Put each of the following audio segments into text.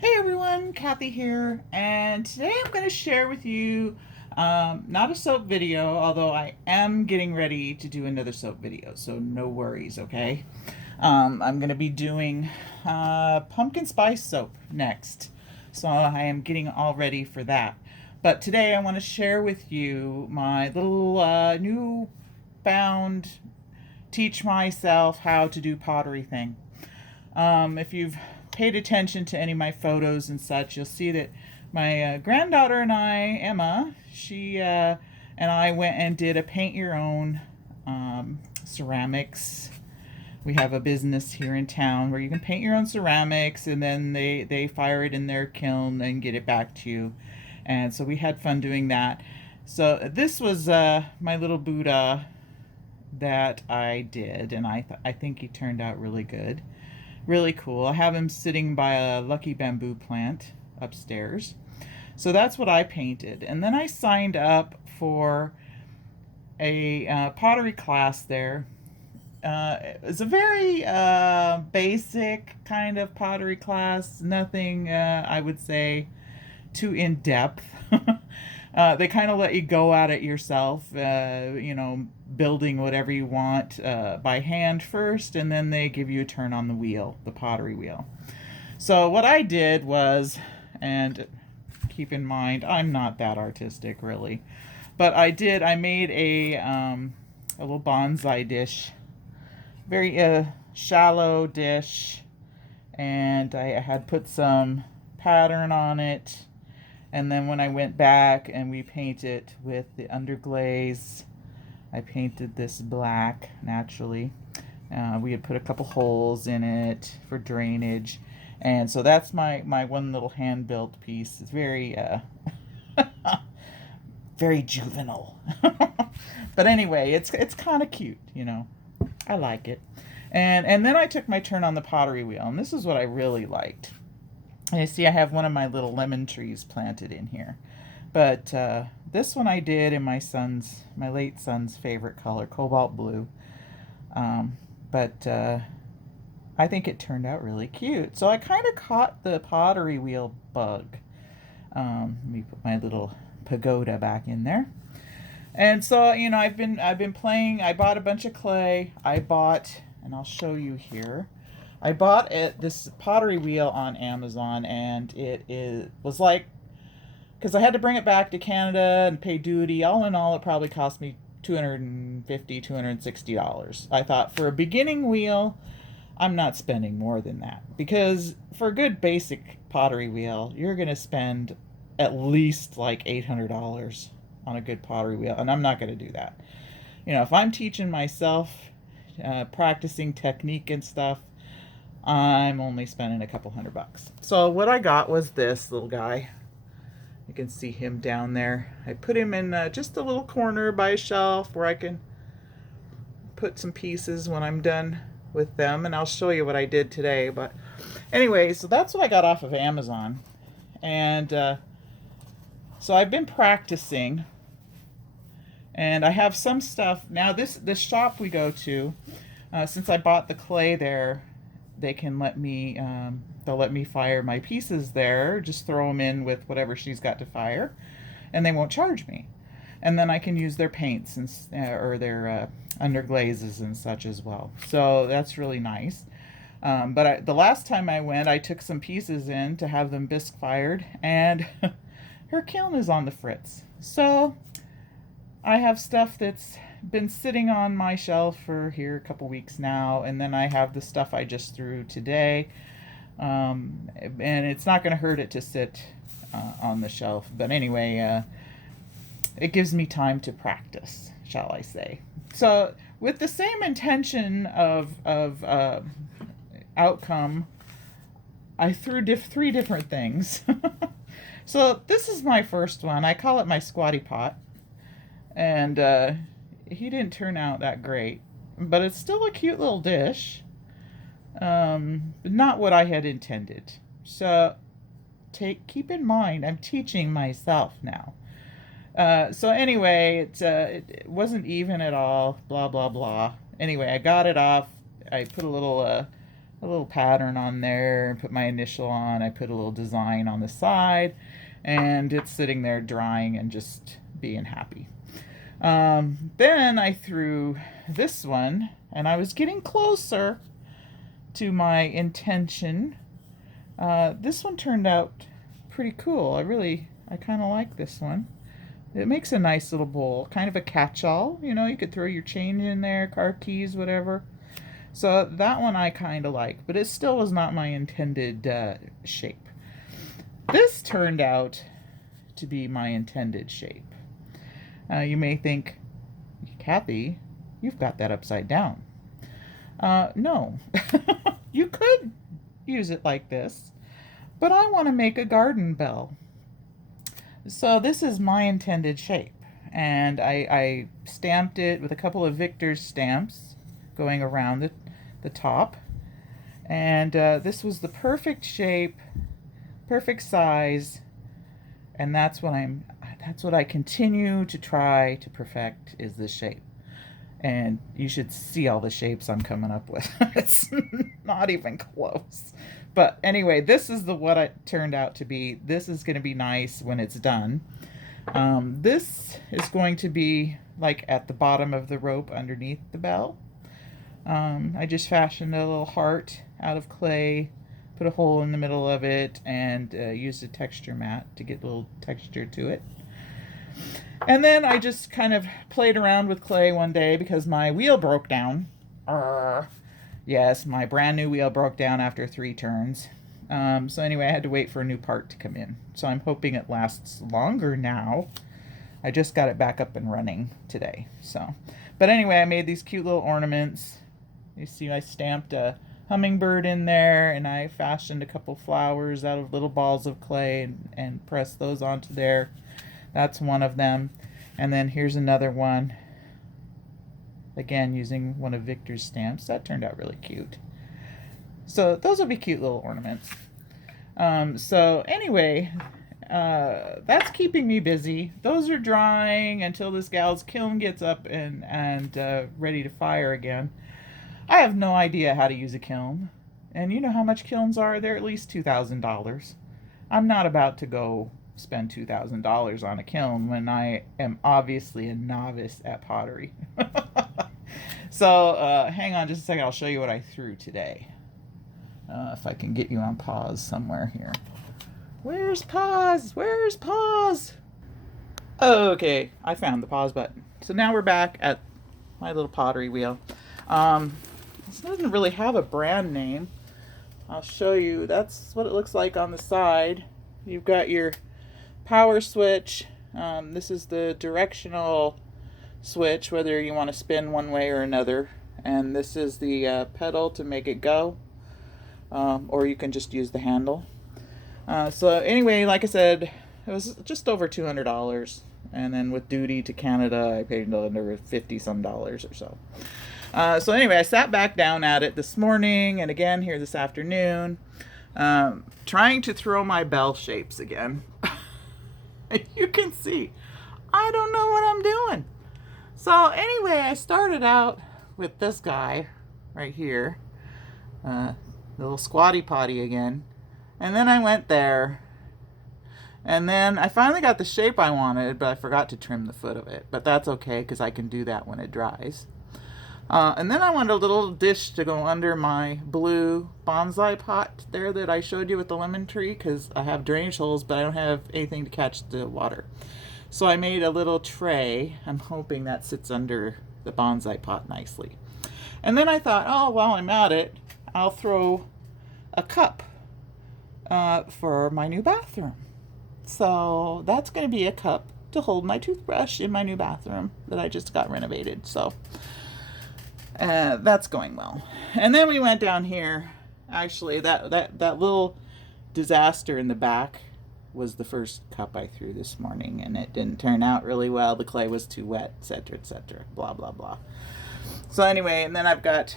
Hey everyone, Kathy here, and today I'm going to share with you not a soap video, although I am getting ready to do another soap video, so no worries, okay? I'm going to be doing pumpkin spice soap next, so I am getting all ready for that. But today I want to share with you my little new found teach myself how to do pottery thing. If you've paid attention to any of my photos and such, you'll see that my granddaughter and I, Emma, she and I went and did a paint your own ceramics. We have a business here in town where you can paint your own ceramics, and then they fire it in their kiln and get it back to you. And so we had fun doing that. So this was my little Buddha that I did, and I think he turned out really good. Really cool. I have him sitting by a lucky bamboo plant upstairs. So that's what I painted. And then I signed up for a pottery class there. It's a very basic kind of pottery class. Nothing, I would say, too in depth. They kind of let you go at it yourself, building whatever you want by hand first, and then they give you a turn on the wheel, the pottery wheel. So what I did was, and keep in mind, I'm not that artistic really, but I made a little bonsai dish, very shallow dish, and I had put some pattern on it. And then when I went back and we painted with the underglaze, I painted this black naturally. We had put a couple holes in it for drainage. And so that's my one little hand-built piece. It's very, very juvenile. But anyway, it's kind of cute, you know. I like it. And then I took my turn on the pottery wheel, and this is what I really liked. And you see I have one of my little lemon trees planted in here. But this one I did in my late son's favorite color, cobalt blue. But I think it turned out really cute. So I kind of caught the pottery wheel bug. Let me put my little pagoda back in there. And so, I've been playing. I bought a bunch of clay. And I'll show you here. I bought this pottery wheel on Amazon, and was like, because I had to bring it back to Canada and pay duty. All in all, it probably cost me $250, $260. I thought for a beginning wheel, I'm not spending more than that, because for a good basic pottery wheel, you're going to spend at least like $800 on a good pottery wheel, and I'm not going to do that. If I'm teaching myself, practicing technique and stuff, I'm only spending a couple $100. So what I got was this little guy. You can see him down there. I put him in just a little corner by a shelf where I can put some pieces when I'm done with them, and I'll show you what I did today. But anyway, so that's what I got off of Amazon. And so I've been practicing, and I have some stuff. Now this shop we go to, since I bought the clay there, they can they'll let me fire my pieces there, just throw them in with whatever she's got to fire, and they won't charge me. And then I can use their paints or their underglazes and such as well. So that's really nice. But the last time I went, I took some pieces in to have them bisque fired, and her kiln is on the fritz. So I have stuff that's been sitting on my shelf for here a couple weeks now, and then I have the stuff I just threw today, and it's not going to hurt it to sit on the shelf. But anyway, it gives me time to practice, shall I say. So with the same intention of outcome, I threw three different things. So this is my first one. I call it my squatty pot, and he didn't turn out that great, but it's still a cute little dish. Not what I had intended. So keep in mind, I'm teaching myself now. So anyway, it wasn't even at all. Blah blah blah. Anyway, I got it off. I put a little a little pattern on there and put my initial on. I put a little design on the side, and it's sitting there drying and just being happy. Then I threw this one, and I was getting closer to my intention. This one turned out pretty cool. I kind of like this one. It makes a nice little bowl, kind of a catch-all. You know, you could throw your change in there, car keys, whatever. So that one I kind of like, but it still was not my intended shape. This turned out to be my intended shape. You may think, Kathy, you've got that upside down. No, you could use it like this, but I want to make a garden bell. So this is my intended shape, and I stamped it with a couple of Victor's stamps going around the top, and this was the perfect shape, perfect size, and that's what I continue to try to perfect, is this shape. And you should see all the shapes I'm coming up with. It's not even close. But anyway, this is what it turned out to be. This is going to be nice when it's done. This is going to be like at the bottom of the rope underneath the bell. I just fashioned a little heart out of clay, put a hole in the middle of it, and used a texture mat to get a little texture to it. And then I just kind of played around with clay one day because my wheel broke down. Yes, my brand new wheel broke down after 3 turns. So anyway, I had to wait for a new part to come in. So I'm hoping it lasts longer now. I just got it back up and running today. But anyway, I made these cute little ornaments. You see, I stamped a hummingbird in there, and I fashioned a couple flowers out of little balls of clay and pressed those onto there. That's one of them. And then here's another one. Again, using one of Victor's stamps. That turned out really cute. So those will be cute little ornaments. So anyway, that's keeping me busy. Those are drying until this gal's kiln gets up and ready to fire again. I have no idea how to use a kiln. And you know how much kilns are? They're at least $2,000. I'm not about to go spend $2,000 on a kiln when I am obviously a novice at pottery. So hang on just a second. I'll show you what I threw today. If I can get you on pause somewhere here. Where's pause? Where's pause? Okay, I found the pause button. So now we're back at my little pottery wheel. This doesn't really have a brand name. I'll show you. That's what it looks like on the side. You've got your power switch. This is the directional switch, whether you want to spin one way or another. And this is the pedal to make it go. Or you can just use the handle. So anyway, like I said, it was just over $200. And then with duty to Canada, I paid under $50 some or so. So anyway, I sat back down at it this morning and again here this afternoon, trying to throw my bell shapes again. You can see, I don't know what I'm doing. So anyway, I started out with this guy right here, the little squatty potty again. And then I went there. And then I finally got the shape I wanted, but I forgot to trim the foot of it. But that's okay, because I can do that when it dries. And then I wanted a little dish to go under my blue bonsai pot there that I showed you with the lemon tree, because I have drainage holes, but I don't have anything to catch the water. So I made a little tray. I'm hoping that sits under the bonsai pot nicely. And then I thought, oh, while I'm at it, I'll throw a cup for my new bathroom. So that's going to be a cup to hold my toothbrush in my new bathroom that I just got renovated. So that's going well. And then we went down here. Actually, that little disaster in the back was the first cup I threw this morning, and it didn't turn out really well. The clay was too wet, etc., blah, blah, blah. So anyway, and then I've got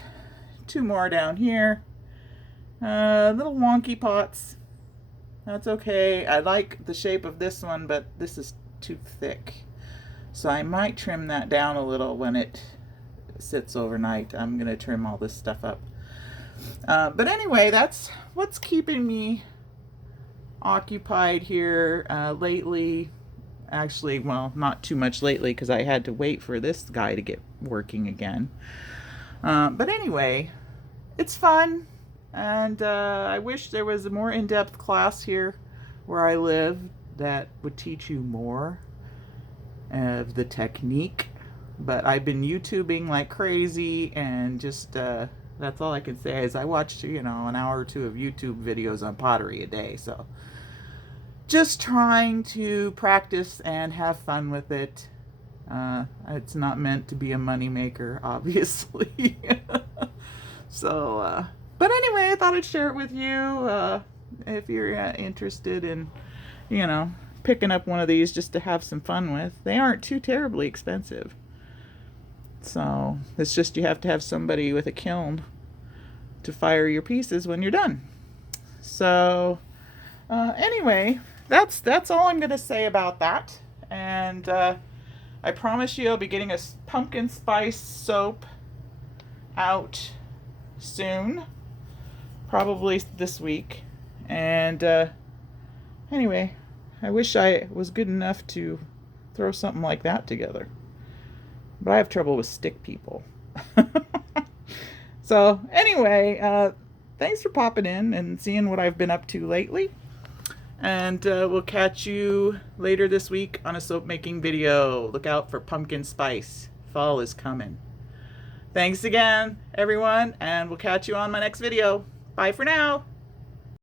2 more down here. Little wonky pots. That's okay. I like the shape of this one, but this is too thick. So I might trim that down a little when it sits overnight. I'm going to trim all this stuff up. But anyway, that's what's keeping me occupied here lately. Actually, well, not too much lately because I had to wait for this guy to get working again. But anyway, it's fun, and I wish there was a more in-depth class here where I live that would teach you more of the technique. But I've been YouTubing like crazy, and just that's all I can say is I watched, an hour or two of YouTube videos on pottery a day. So just trying to practice and have fun with it. It's not meant to be a moneymaker, obviously. So, but anyway, I thought I'd share it with you. If you're interested in, you know, picking up one of these just to have some fun with. They aren't too terribly expensive. So it's just you have to have somebody with a kiln to fire your pieces when you're done. So anyway, that's all I'm going to say about that. And I promise you I'll be getting a pumpkin spice soap out soon, probably this week. And anyway, I wish I was good enough to throw something like that together. But I have trouble with stick people. So anyway, thanks for popping in and seeing what I've been up to lately. And we'll catch you later this week on a soap making video. Look out for pumpkin spice. Fall is coming. Thanks again, everyone, and we'll catch you on my next video. Bye for now.